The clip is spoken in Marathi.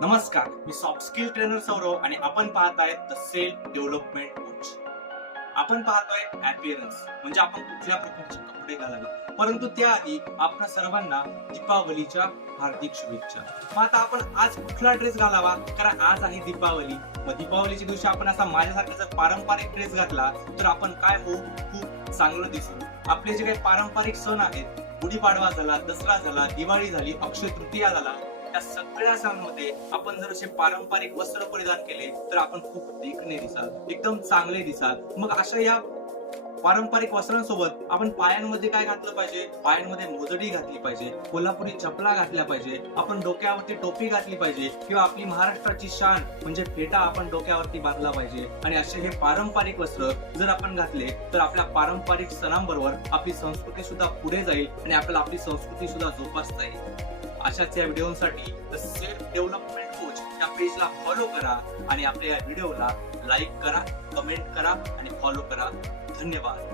नमस्कार, मी सॉफ्ट स्किल ट्रेनर सौरव आणि आपण पाहताय द सेल्फ डेव्हलपमेंट कोच. आपण पाहतोय अपीअरन्स म्हणजे आपण कुठल्या प्रकारचे कपडे घालावे, परंतु त्याआधी आपल्या सर्वांना दीपावलीच्या हार्दिक शुभेच्छा. मग आता आपण आज कुठला ड्रेस घालावा, कारण आज आहे दीपावली. मग दीपावलीच्या दिवशी आपण असा माझ्यासारखा जर पारंपरिक ड्रेस घातला तर आपण काय होऊ, खूप चांगलं दिसू. आपले जे काही पारंपरिक सण आहेत, गुढीपाडवा झाला, दसरा झाला, दिवाळी झाली, अक्षय तृतीया झाला, या सगळ्या सणांमध्ये आपण जर असे पारंपरिक वस्त्र परिधान केले तर आपण खूप देखणे दिसाल, एकदम चांगले दिसाल. मग अशा या पारंपरिक वस्त्रांसोबत आपण पायांमध्ये काय घातलं पाहिजे? पायांमध्ये मोजडी घातली पाहिजे, कोल्हापुरी चपला घातल्या पाहिजे, आपण डोक्यावरती टोपी घातली पाहिजे किंवा आपली महाराष्ट्राची शान म्हणजे फेटा आपण डोक्यावरती बांधला पाहिजे. आणि असे हे पारंपरिक वस्त्र जर आपण घातले तर आपल्या पारंपरिक सणांबरोबर आपली संस्कृती सुद्धा पुढे जाईल आणि आपल्याला आपली संस्कृती सुद्धा जोपासता येईल. अशाच या व्हिडिओसाठी द सेल्फ डेव्हलपमेंट कोच या पेजला फॉलो करा आणि आपल्या या व्हिडिओला लाईक करा, कमेंट करा आणि फॉलो करा. धन्यवाद.